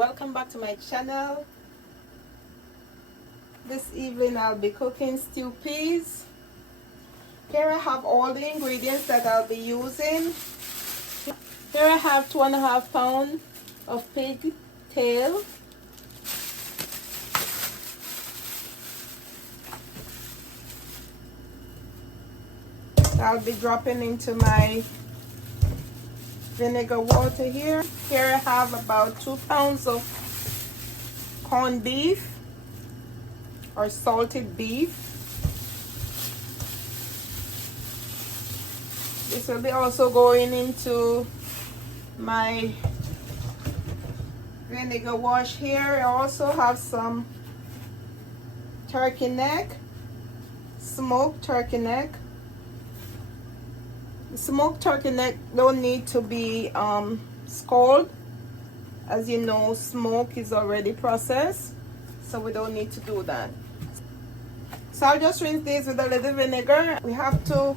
welcome back to my channel. This evening I'll be cooking stew peas. Here I have all the ingredients that I'll be using. Here I have 2.5 pounds of pig tail. I'll be dropping into my vinegar water here. Here I have about 2 pounds of corned beef or salted beef. This will be also going into my vinegar wash here. I also have some turkey neck, smoked turkey neck. The smoked turkey neck don't need to be scalded. As you know, smoke is already processed, so we don't need to do that. So I'll just rinse these with a little vinegar. We have to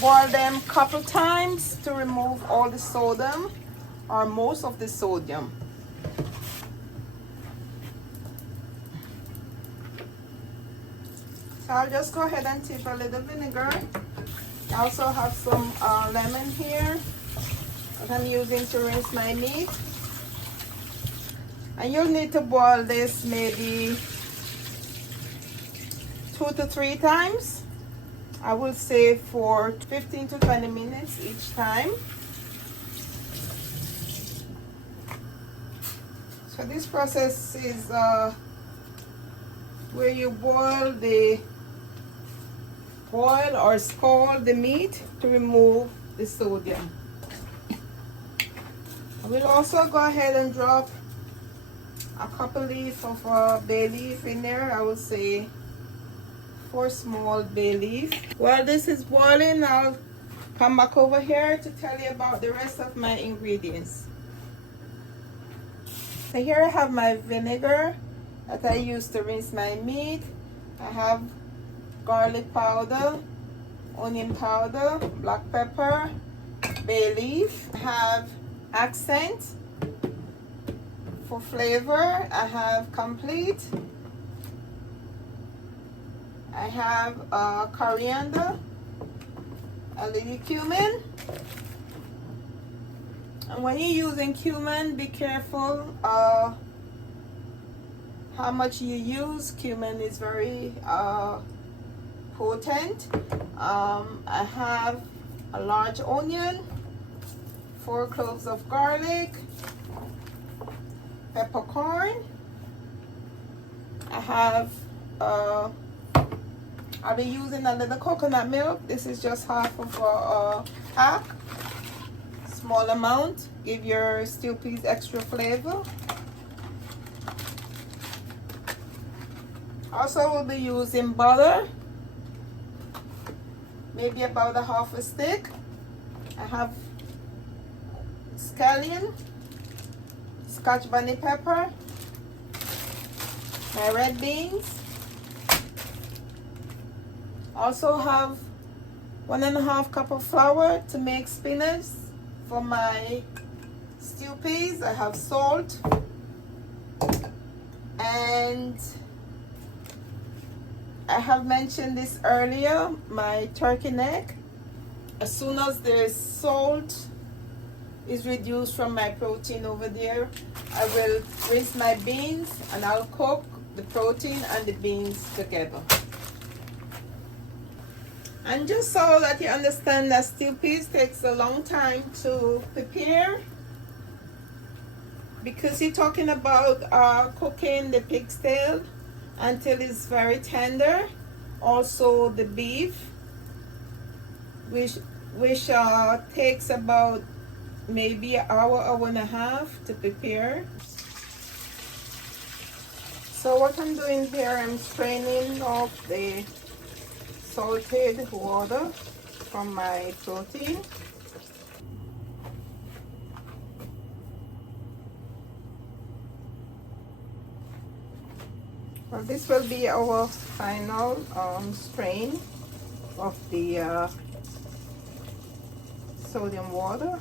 boil them a couple times to remove all the sodium or most of the sodium. So I'll just go ahead and tip a little vinegar. I also have some lemon here that I'm using to rinse my meat. And you'll need to boil this maybe 2 to 3 times. I will say for 15 to 20 minutes each time. So this process is where you boil or scald the meat to remove the sodium. I will also go ahead and drop a couple leaves of bay leaf in there. I will say 4 small bay leaf. While this is boiling, I'll come back over here to tell you about the rest of my ingredients. So here I have my vinegar that I use to rinse my meat. I have garlic powder, onion powder, black pepper, bay leaf. I have accent for flavor. I have complete. I have coriander, a little cumin. And when you're using cumin, be careful how much you use. Cumin is very potent. I have a large onion, 4 cloves of garlic, peppercorn. I have I'll be using a little coconut milk. This is just half of a pack. Small amount. Give your stew peas extra flavor. Also, we'll be using butter. Maybe about a half a stick. I have scallion, Scotch bunny pepper, my red beans. Also have 1.5 cup of flour to make spinach for my stew peas. I have salt and I have mentioned this earlier, my turkey neck. As soon as the salt is reduced from my protein over there, I will rinse my beans and I'll cook the protein and the beans together. And just so that you understand that stew peas takes a long time to prepare, because you're talking about cooking the pig's tail until it's very tender. Also the beef, which takes about maybe an hour and a half to prepare. So what I'm doing here, I'm straining off the salted water from my protein. Well, this will be our final strain of the sodium water.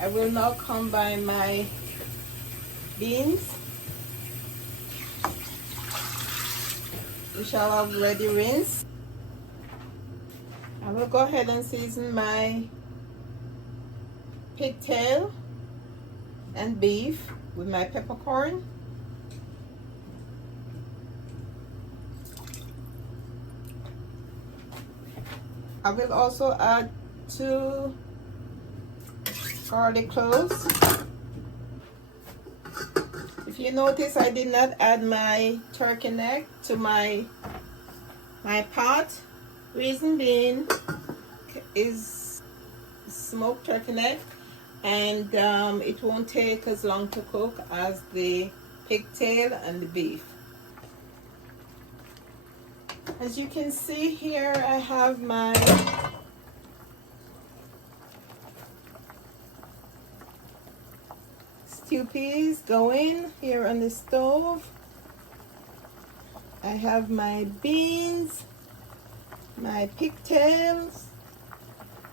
I will now combine my beans, which I have already rinsed. I will go ahead and season my pigtail and beef with my peppercorn. I will also add 2 garlic cloves. If you notice, I did not add my turkey neck to my pot. Reason being is smoked turkey neck, and it won't take as long to cook as the pigtail and the beef. As you can see here, I have my stew peas going here on the stove. I have my beans, my pigtails,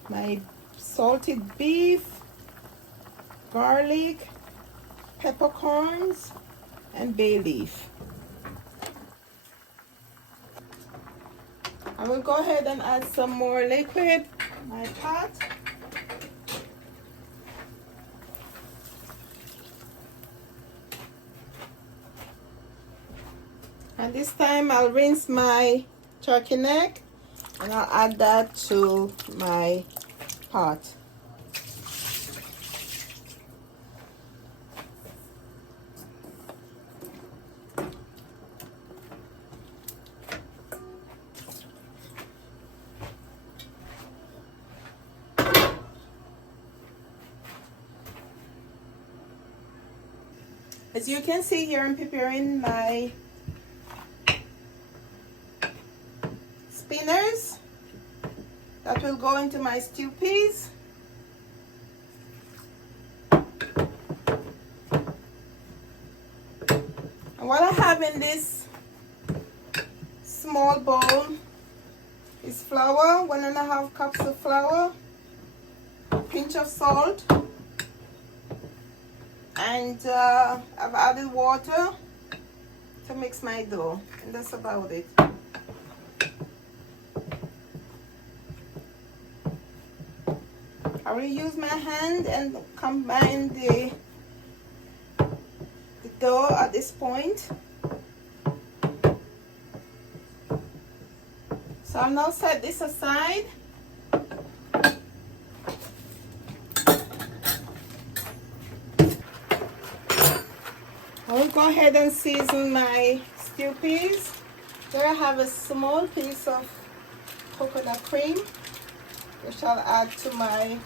my salted beef, garlic, peppercorns, and bay leaf. I will go ahead and add some more liquid in my pot. And this time I'll rinse my turkey neck and I'll add that to my pot. As you can see here, I'm preparing my spinners that will go into my stew peas. And what I have in this small bowl is flour, 1.5 cups of flour, a pinch of salt, and I've added water to mix my dough, and that's about it. I will use my hand and combine the dough at this point. So I'll now set this aside. I will go ahead and season my stew peas. There I have a small piece of coconut cream, which I'll add to my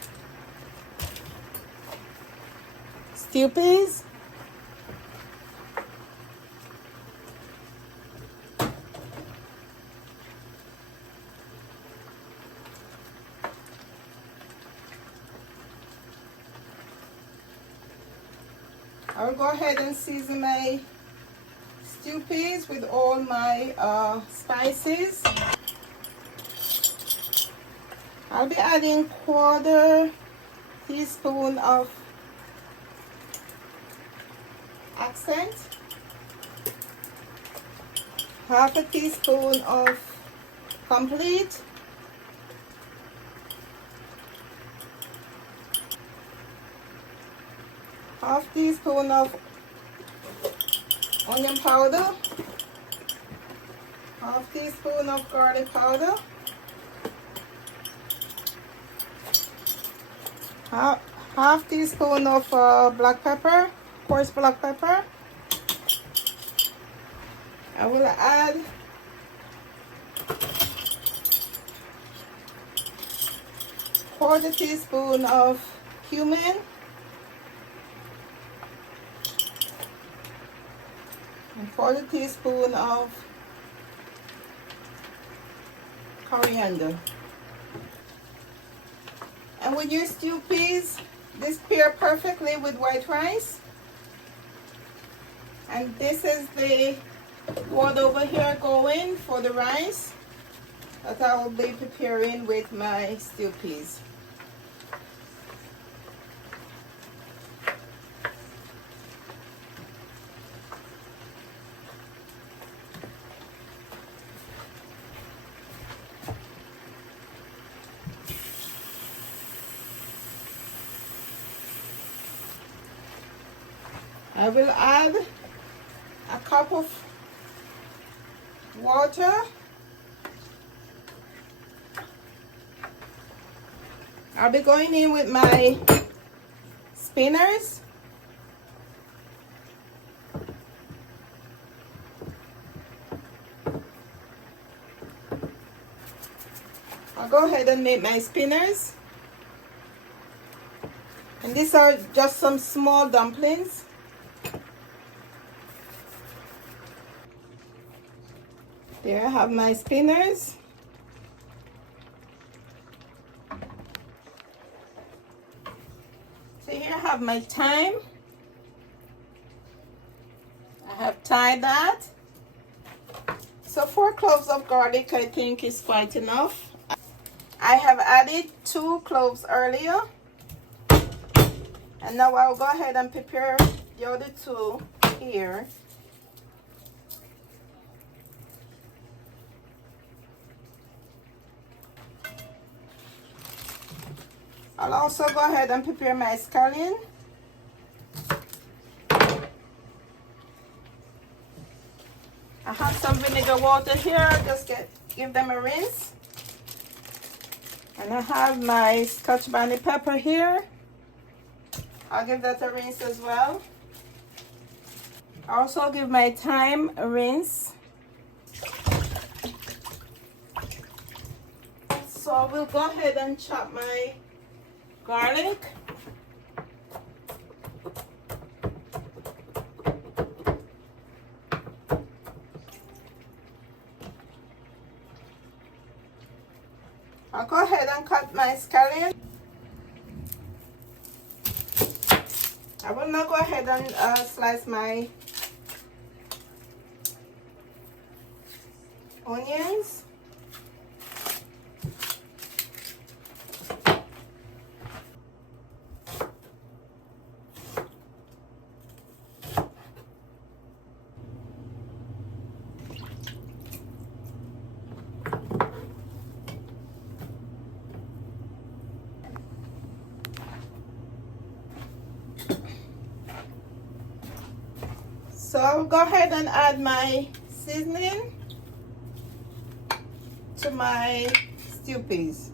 stew peas. I'll go ahead and season my stew peas with all my spices. I'll be adding 1/4 teaspoon of accent, 1/2 teaspoon of complete, half teaspoon of onion powder, half teaspoon of garlic powder, half teaspoon of black pepper, coarse black pepper. I will add quarter teaspoon of cumin, and quarter teaspoon of coriander. And with your stew peas, this pair perfectly with white rice. And this is the one over here going for the rice that I will be preparing with my stew peas. I will add a cup of water. I'll be going in with my spinners. I'll go ahead and make my spinners. And these are just some small dumplings. There I have my spinners. So here I have my thyme. I have tied that. So 4 cloves of garlic I think is quite enough. I have added 2 cloves earlier. And now I'll go ahead and prepare the other 2 here. I'll also go ahead and prepare my scallion. I have some vinegar water here, just give them a rinse. And I have my Scotch bonnet pepper here. I'll give that a rinse as well. I also give my thyme a rinse. So I will go ahead and chop my garlic. I'll go ahead and cut my scallion. I will now go ahead and slice my onions. So I'll go ahead and add my seasoning to my stew peas.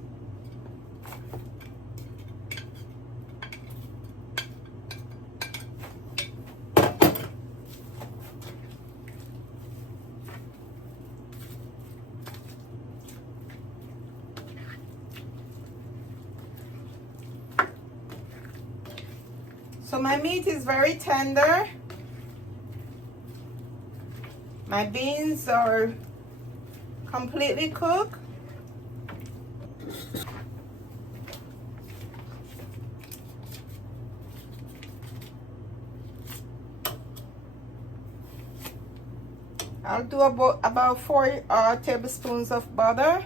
So my meat is very tender. My beans are completely cooked. I'll do about 4 tablespoons of butter.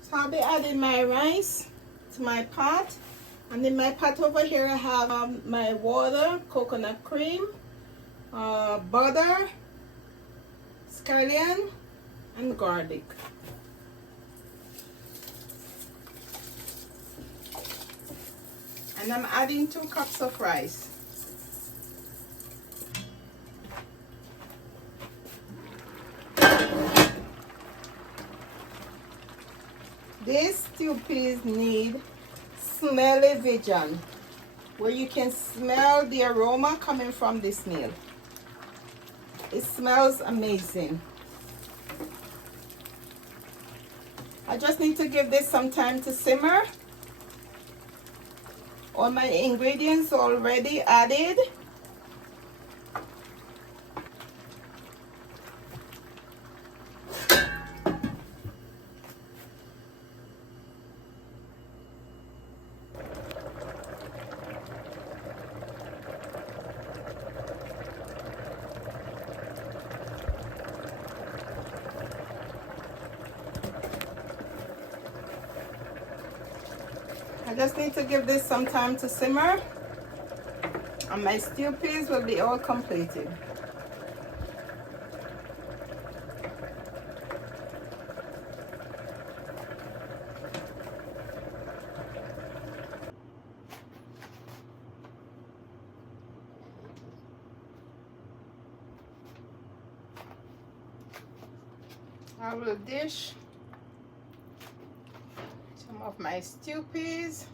So I'll be adding my rice to my pot. And in my pot over here I have my water, coconut cream, butter, scallion, and garlic. And I'm adding 2 cups of rice. These stew peas need smelly vision, where you can smell the aroma coming from this meal. It smells amazing. I just need to give this some time to simmer. All my ingredients already added. I just need to give this some time to simmer, and my stew peas will be all completed. I will dish some of my stew peas.